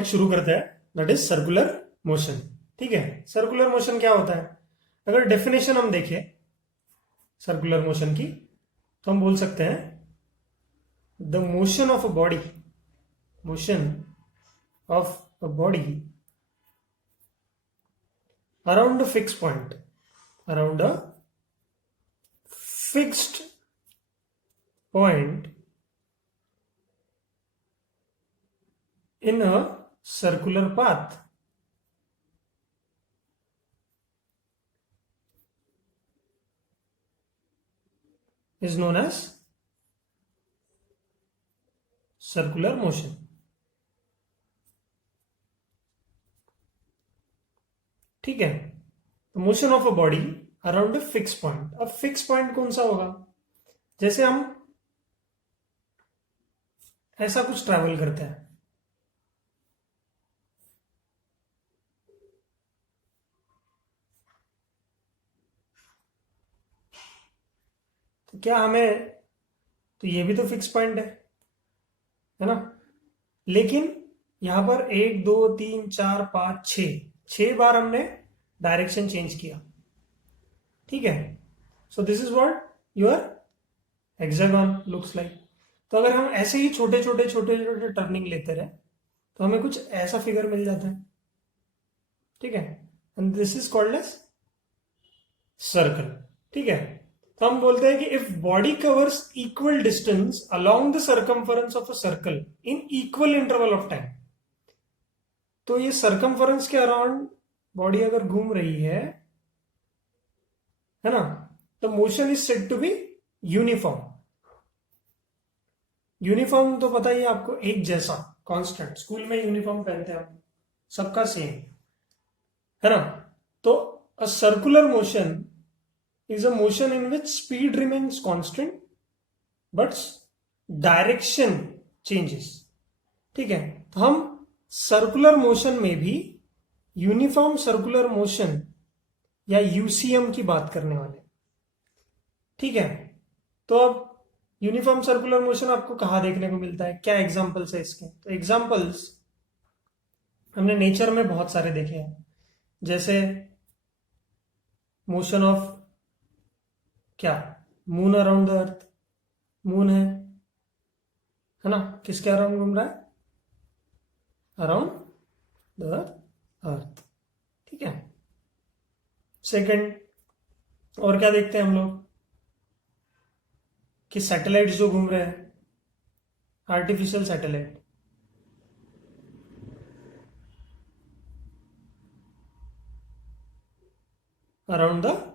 Topic शुरू करते हैं, दैट इज सर्कुलर मोशन। ठीक है, सर्कुलर मोशन क्या होता है? अगर डेफिनेशन हम देखें सर्कुलर मोशन की, तो हम बोल सकते हैं the motion of a body, motion of a body around a fixed point, around a fixed point in a circular path is known as circular motion. ठीक है, तो motion of a body around a fix point. अब fix point कौन सा होगा? जैसे हम ऐसा कुछ ट्रैवल करते हैं, तो क्या हमें, तो ये भी तो फिक्स पॉइंट है ना? लेकिन यहां पर 1 2 3 4 5 6 बार हमने डायरेक्शन चेंज किया। ठीक है, so this is what your hexagon looks like. तो अगर हम ऐसे ही छोटे छोटे टर्निंग लेते रहे तो हमें कुछ ऐसा फिगर मिल जाता है। ठीक है, and this is called as circle. ठीक है, तो हम बोलते हैं कि if body covers equal distance along the circumference of a circle in equal interval of time, तो ये सर्कमफरेंस के अराउंड बॉडी अगर घूम रही है ना, तो motion is said to be uniform. Uniform तो पता ही है आपको, एक जैसा, कांस्टेंट। स्कूल में यूनिफॉर्म पहनते हैं हम, सबका सेम है ना? तो a circular motion is a motion in which speed remains constant but direction changes। ठीक है, तो हम सर्कुलर मोशन में भी यूनिफॉर्म सर्कुलर मोशन या यूसीएम की बात करने वाले। ठीक है, तो अब यूनिफॉर्म सर्कुलर मोशन आपको कहां देखने को मिलता है? क्या एग्जांपल्स है इसके? तो एग्जांपल्स हमने नेचर में बहुत सारे देखे हैं, जैसे मोशन ऑफ क्या, moon around the earth. Moon है ना, किसके अराउंड घूम रहा है? Around the earth. ठीक है, सेकंड, और क्या देखते हैं हम लोग कि सैटेलाइट्स जो घूम रहे हैं, artificial satellite, around the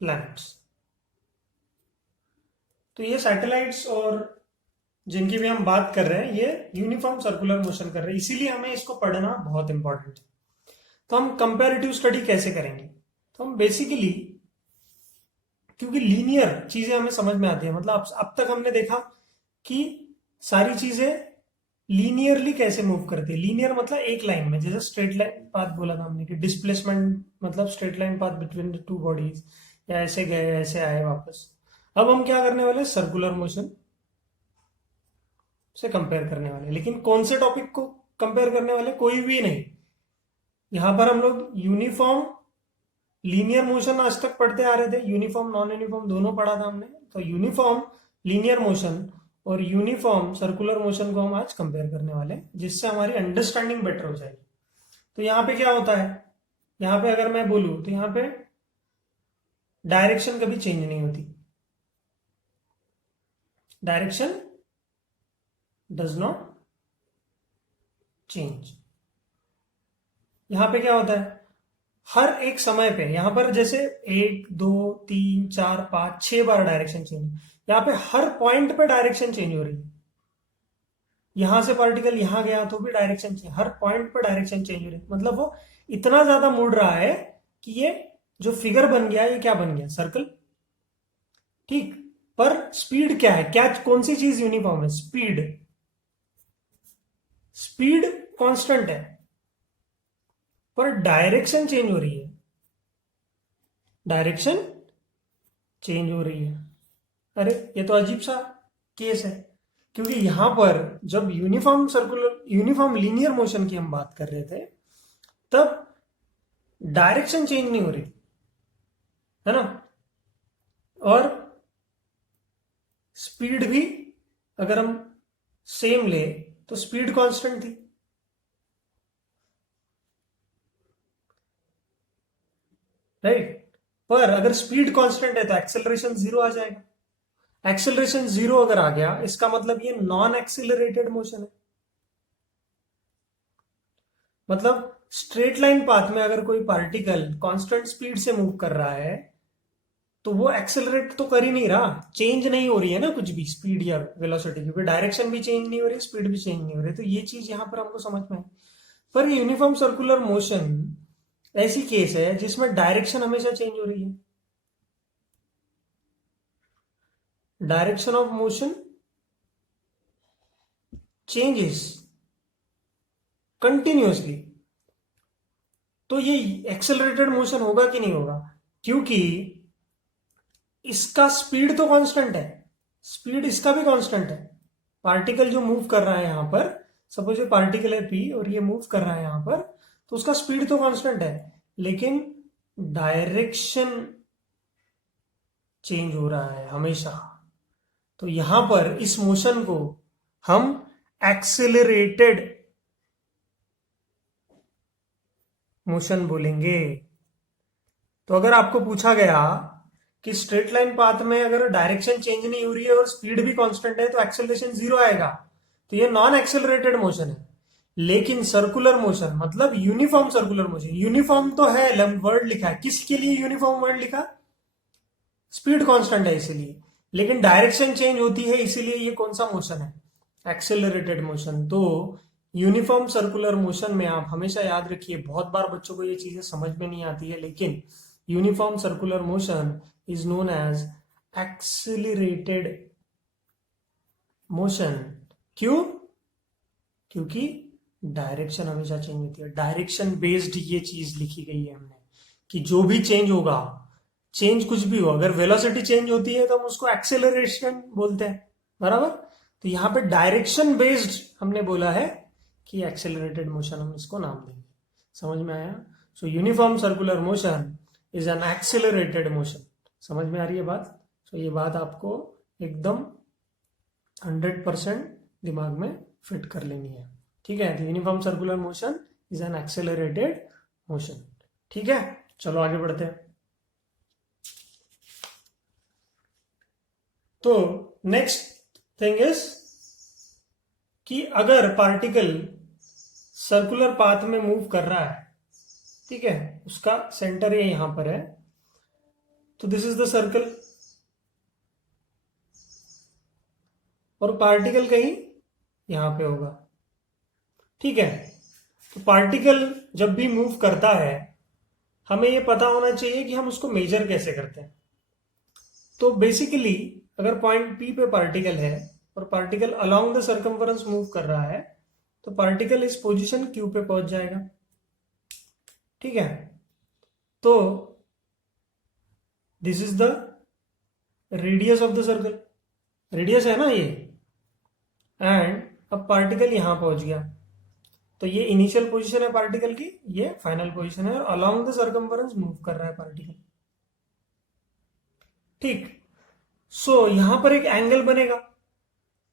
planets. तो ये सैटेलाइट्स और जिनकी भी हम बात कर रहे हैं, ये यूनिफॉर्म सर्कुलर मोशन कर रहे हैं, इसीलिए हमें इसको पढ़ना बहुत इंपॉर्टेंट है। तो हम कंपैरेटिव स्टडी कैसे करेंगे? तो हम बेसिकली, क्योंकि लीनियर चीजें हमें समझ में आती है, मतलब अब तक हमने देखा कि सारी चीजें लीनियरली कैसे मूव करती है। लीनियर मतलब एक लाइन में, जैसे स्ट्रेट लाइन पाथ बोला था हमने कि डिस्प्लेसमेंट मतलब straight line path between the two bodies, या ऐसे गए ऐसे आए वापस। अब हम क्या करने वाले? सर्कुलर मोशन से कंपेयर करने वाले। लेकिन कौन से टॉपिक को कंपेयर करने वाले? कोई भी नहीं। यहां पर हम लोग यूनिफॉर्म लीनियर मोशन आज तक पढ़ते आ रहे थे, यूनिफॉर्म नॉन यूनिफॉर्म दोनों पढ़ा था हमने। तो यूनिफॉर्म लीनियर मोशन और यूनिफॉर्म सर्कुलर मोशन को हम आज कंपेयर करने वाले, जिससे हमारी अंडरस्टैंडिंग बेटर हो जाएगी। तो यहां पे क्या होता है? यहां पे अगर मैं बोलूं तो यहां पे डायरेक्शन कभी चेंज नहीं होती। Direction does not change. यहां पे क्या होता है? हर एक समय पे, यहां पर जैसे 1 2 3 4 5 6 बार डायरेक्शन चेंज, यहां पे हर पॉइंट पे डायरेक्शन चेंज हो रही है। यहां से पार्टिकल यहां गया तो भी डायरेक्शन चेंज, हर पॉइंट पे डायरेक्शन चेंज हो रही है। मतलब वो इतना ज्यादा मुड़ रहा है कि ये जो फिगर बन गया, ये क्या बन गया? सर्कल। ठीक, पर स्पीड क्या है? क्या, कौन सी चीज यूनिफॉर्म है? स्पीड। स्पीड कांस्टेंट है, पर डायरेक्शन चेंज हो रही है। डायरेक्शन चेंज हो रही है। अरे ये तो अजीब सा केस है। क्योंकि यहां पर जब यूनिफॉर्म लीनियर मोशन की हम बात कर रहे थे तब डायरेक्शन चेंज नहीं हो रही है ना, और स्पीड भी अगर हम सेम ले तो स्पीड कांस्टेंट थी, राइट। पर अगर स्पीड कांस्टेंट है तो एक्सेलरेशन जीरो आ जाएगा। एक्सेलरेशन जीरो अगर आ गया इसका मतलब ये नॉन एक्सिलरेटेड मोशन है। मतलब स्ट्रेट लाइन पाथ में अगर कोई पार्टिकल कांस्टेंट स्पीड से मूव कर रहा है तो वो एक्सेलरेट तो कर ही नहीं रहा, चेंज नहीं हो रही है ना कुछ भी स्पीड या वेलोसिटी, क्योंकि डायरेक्शन भी चेंज नहीं हो रही, स्पीड भी चेंज नहीं हो रही। तो ये चीज यहां पर हमको समझ में आई। पर यूनिफॉर्म सर्कुलर मोशन ऐसी केस है जिसमें डायरेक्शन हमेशा चेंज हो रही है। Direction of motion changes continuously. तो ये एक्सेलरेटेड मोशन होगा कि नहीं होगा, क्योंकि इसका स्पीड तो कांस्टेंट है, स्पीड इसका भी कांस्टेंट है। पार्टिकल जो मूव कर रहा है यहां पर, सपोज ये पार्टिकल है पी और ये मूव कर रहा है यहां पर, तो उसका स्पीड तो कांस्टेंट है लेकिन डायरेक्शन चेंज हो रहा है हमेशा। तो यहां पर इस मोशन को हम एक्सेलरेटेड मोशन बोलेंगे। तो अगर आपको पूछा गया कि स्ट्रेट लाइन पाथ में अगर डायरेक्शन चेंज नहीं हो रही है और स्पीड भी कांस्टेंट है तो एक्सेलरेशन जीरो आएगा, तो ये नॉन एक्सेलरेटेड मोशन है। लेकिन सर्कुलर मोशन मतलब यूनिफॉर्म सर्कुलर मोशन, यूनिफॉर्म तो है, वर्ड लिखा है, किसके लिए यूनिफॉर्म वर्ड लिखा, स्पीड कांस्टेंट है इसीलिए, लेकिन डायरेक्शन चेंज होती है इसीलिए ये कौन सा मोशन है, एक्सेलरेटेड मोशन। तो यूनिफॉर्म सर्कुलर मोशन में आप हमेशा याद रखिए, बहुत बार बच्चों को ये चीजें समझ में नहीं आती है, लेकिन uniform circular motion is known as accelerated motion. क्यों? क्योंकि डायरेक्शन हमेशा चेंज होती है। डायरेक्शन बेस्ड ये चीज लिखी गई है हमने कि जो भी चेंज होगा, चेंज कुछ भी हो, अगर वेलोसिटी चेंज होती है तो हम उसको एक्सेलरेशन बोलते हैं, बराबर। तो यहां पे डायरेक्शन बेस्ड हमने बोला है कि एक्सेलरेटेड मोशन हम इसको नाम देंगे। समझ में आया? सो uniform circular motion is an accelerated motion. समझ में आ रही है बात? सो ये बात आपको एकदम 100% दिमाग में फिट कर लेनी है, ठीक है। तो uniform circular motion is an accelerated motion, ठीक है। चलो आगे बढ़ते हैं। तो नेक्स्ट थिंग इज कि अगर पार्टिकल सर्कुलर पाथ में मूव कर रहा है, ठीक है, उसका सेंटर ये यहां पर है, तो दिस इज द सर्कल, और पार्टिकल कहीं यहां पे होगा, ठीक है। तो पार्टिकल जब भी मूव करता है हमें ये पता होना चाहिए कि हम उसको मेजर कैसे करते हैं। तो बेसिकली अगर पॉइंट पी पे पार्टिकल है और particle along the circumference move कर रहा है तो पार्टिकल इस पोजीशन क्यू पे पहुंच जाएगा, ठीक है। तो this is the radius of the circle, radius है ना ये, एंड अब पार्टिकल यहां पहुंच गया, तो ये इनिशियल पोजीशन है पार्टिकल की, ये फाइनल पोजीशन है, और अलोंग द सर्कम्फरेंस मूव कर रहा है पार्टिकल, ठीक। सो यहां पर एक एंगल बनेगा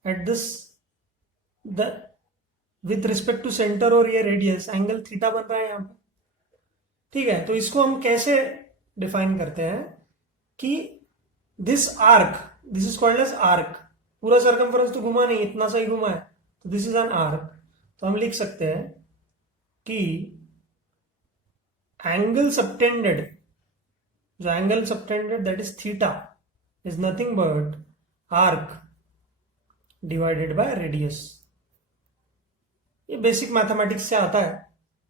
at this the with respect to centre, और ये रेडियस एंगल थीटा बन रहा है यहां पर, ठीक है। तो इसको हम कैसे डिफाइन करते हैं कि this arc, this is called as arc, पूरा सर्कम्फरेंस तो घुमा नहीं, इतना सा ही घुमा है, तो दिस इज एन आर्क। तो हम लिख सकते हैं कि एंगल सबटेंडेड, जो angle subtended that is theta is nothing but arc divided by radius. ये बेसिक मैथमेटिक्स से आता है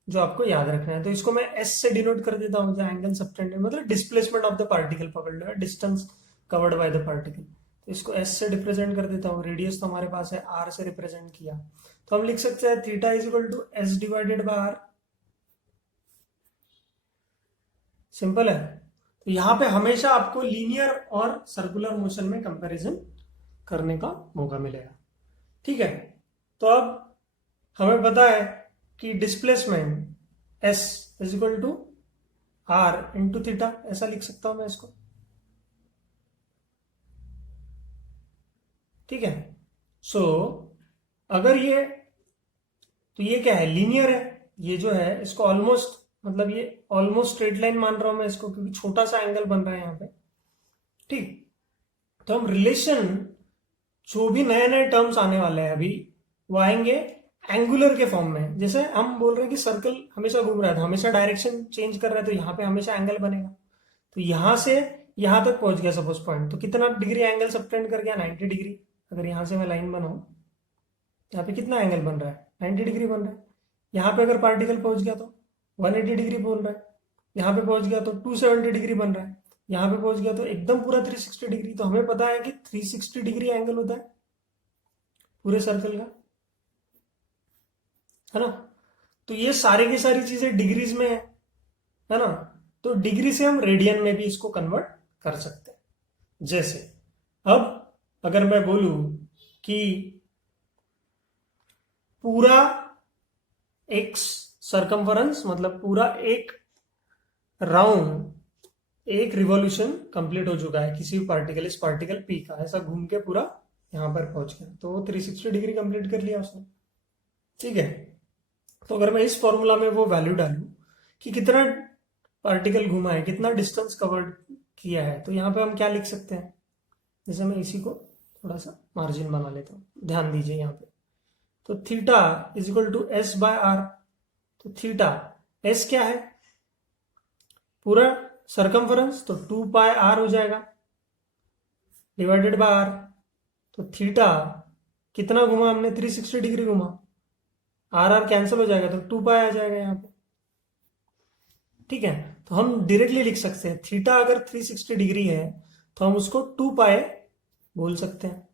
जो आपको याद रखना है। तो इसको मैं एस से डिनोट कर देता हूं, एंगल सबटेंडेड मतलब डिस्प्लेसमेंट ऑफ द पार्टिकल, पकड़ लो, distance covered by the particle. तो इसको एस से रिप्रेजेंट कर देता हूं, रेडियस तो हमारे पास है, आर से रिप्रेजेंट किया, तो हम लिख सकते हैं theta is equal to S divided by R. Simple है। तो यहां पे हमेशा आपको लीनियर और सर्कुलर मोशन में कंपैरिजन करने का मौका मिलेगा। ठीक है, तो अब हमें पता है कि displacement S is equal to R into theta, ऐसा लिख सकता हूं मैं इसको। ठीक है, सो अगर ये, तो ये क्या है, लीनियर है, ये जो है इसको ऑलमोस्ट, मतलब ये ऑलमोस्ट स्ट्रेट लाइन मान रहा हूं मैं इसको, क्योंकि छोटा सा एंगल बन रहा है यहां पे। ठीक, तो हम रिलेशन, जो भी नए नए टर्म्स आने वाले हैं अभी, वो आएंगे एंगुलर के फॉर्म में। जैसे हम बोल रहे हैं कि सर्कल हमेशा घूम रहा है, तो हमेशा डायरेक्शन चेंज कर रहा है, तो यहाँ पे हमेशा एंगल बनेगा। तो यहां से यहां तक पहुंच गया सपोज पॉइंट, तो कितना डिग्री एंगल सबटेंड कर गया, 90 डिग्री। अगर यहां से मैं लाइन बनाऊं, यहाँ पे कितना एंगल बन रहा है, 90 डिग्री बन रहा है। यहाँ पे अगर पार्टिकल पहुंच गया तो 180 डिग्री बोल रहा है, यहाँ पे पहुंच गया तो 270 डिग्री बन रहा है, यहाँ पे पहुंच गया तो एकदम पूरा 360 डिग्री। तो हमें पता है कि 360 डिग्री एंगल होता है पूरे सर्कल का, है ना। तो ये सारी की सारी चीजें डिग्रीज में है ना। तो डिग्री से हम रेडियन में भी इसको कन्वर्ट कर सकते हैं। जैसे अब अगर मैं बोलूं कि पूरा एक सरकमफरेंस, मतलब पूरा एक राउंड, एक रिवॉल्यूशन कंप्लीट हो चुका है किसी भी पार्टिकल, इस पार्टिकल पी का, ऐसा घूम के पूरा यहां पर पहुंच गया, तो वो 360 डिग्री कंप्लीट कर लिया उसने। ठीक है, तो अगर मैं इस फॉर्मूला में वो वैल्यू डालूं कि कितना पार्टिकल घुमा है, कितना डिस्टेंस कवर्ड किया है, तो यहाँ पे हम क्या लिख सकते हैं। जैसे मैं इसी को थोड़ा सा मार्जिन बना लेता हूँ, ध्यान दीजिए यहाँ पे। तो theta is equal to S by R. तो थीटा, एस क्या है, पूरा सरकमफरेंस, तो 2 पाई आर हो जाएगा डिवाइडेड बाय आर। तो थीटा कितना घुमा हमने, 360 डिग्री घुमा, आर आर कैंसिल हो जाएगा तो 2 पाई आ जाएगा यहाँ पे। ठीक है, तो हम डायरेक्टली लिख सकते हैं, थीटा अगर 360 डिग्री है तो हम उसको 2 पाई बोल सकते हैं।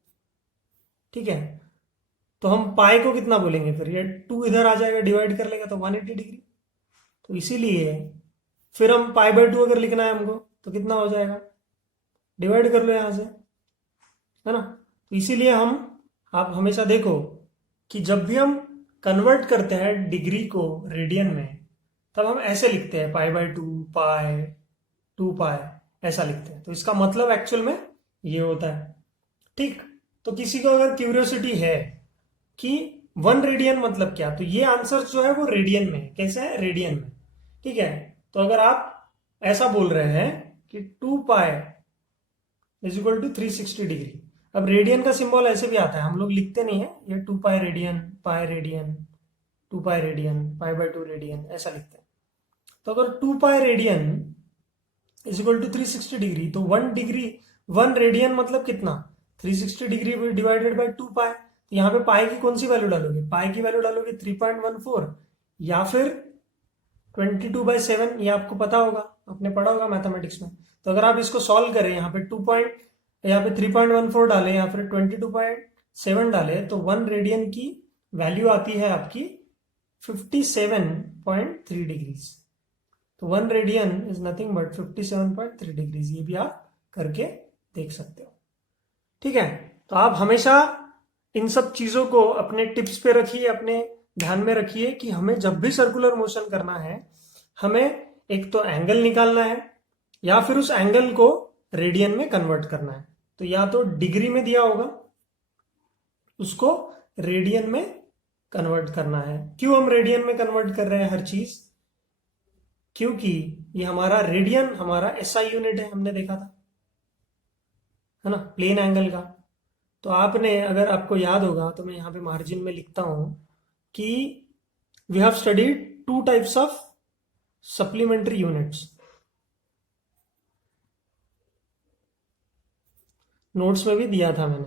ठीक है, तो हम पाई को कितना बोलेंगे फिर, ये 2 इधर आ जाएगा, डिवाइड कर लेगा तो 180 डिग्री। तो इसीलिए फिर हम पाई बाय 2 अगर लिखना है हमको तो कितना हो जाएगा, डिवाइड कर लो यहां से, है ना। तो इसीलिए आप हमेशा देखो कि जब भी हम कन्वर्ट करते हैं डिग्री को रेडियन में, तब हम ऐसे लिखते हैं पाई बाय 2, पाई 2 पाई, ऐसा लिखते हैं। तो इसका मतलब एक्चुअल में ये होता है। ठीक, तो किसी को अगर क्यूरियोसिटी है कि 1 रेडियन मतलब क्या, तो ये आंसर जो है वो रेडियन में है। कैसे है, रेडियन में। ठीक है, तो अगर आप ऐसा बोल रहे हैं कि 2 pi is equal to 360 degree, अब रेडियन का सिंबल ऐसे भी आता है, हम लोग लिखते नहीं है, ये 2 pi radian, pi radian, 2 pi radian, pi by 2 radian, ऐसा लिखते हैं। तो अगर 2 pi radian is equal to 360 degree, तो 1 रेडियन मतलब कितना, 360 डिग्री डिवाइडेड बाय 2 पाई। तो यहाँ पे पाई की कौन सी वैल्यू डालोगे, पाई की वैल्यू डालोगे 3.14 या फिर 22/7, ये आपको पता होगा, आपने पढ़ा होगा मैथमेटिक्स में। तो अगर आप इसको सॉल्व करें, यहाँ पे 3.14 डालें या फिर 22.7 डालें, तो 1 रेडियन की वैल्यू आती है आपकी 57.3 डिग्रीज। तो 1 radian is nothing but 57.3 degrees. ये भी आप करके देख सकते हो। ठीक है, तो आप हमेशा इन सब चीजों को अपने टिप्स पे रखिए, अपने ध्यान में रखिए कि हमें जब भी सर्कुलर मोशन करना है, हमें एक तो एंगल निकालना है या फिर उस एंगल को रेडियन में कन्वर्ट करना है। तो या तो डिग्री में दिया होगा, उसको रेडियन में कन्वर्ट करना है। क्यों हम रेडियन में कन्वर्ट कर रहे हैं हर चीज, क्योंकि ये हमारा रेडियन हमारा एसआई यूनिट है, हमने देखा था, है ना, प्लेन एंगल का। तो आपने, अगर आपको याद होगा तो मैं यहाँ पे मार्जिन में लिखता हूं कि we have studied 2 types of supplementary units. Notes में भी दिया था मैंने,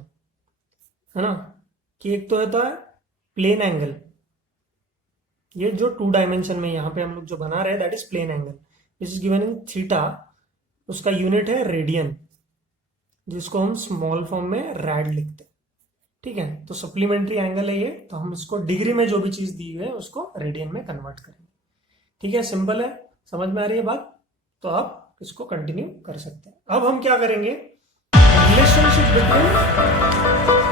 है ना, कि एक तो होता है प्लेन एंगल, ये जो 2 डायमेंशन में यहाँ पे हम लोग जो बना रहे हैं, that is plane angle, this is given in theta, उसका यूनिट है रेडियन, जिसको हम स्मॉल फॉर्म में रैड लिखते हैं। ठीक है, तो सप्लीमेंट्री एंगल है ये, तो हम इसको डिग्री में जो भी चीज दी हुई है उसको रेडियन में कन्वर्ट करेंगे। ठीक है, सिंपल है, समझ में आ रही है बात, तो आप इसको कंटिन्यू कर सकते हैं। अब हम क्या करेंगे, रिलेशनशिप बिटवीन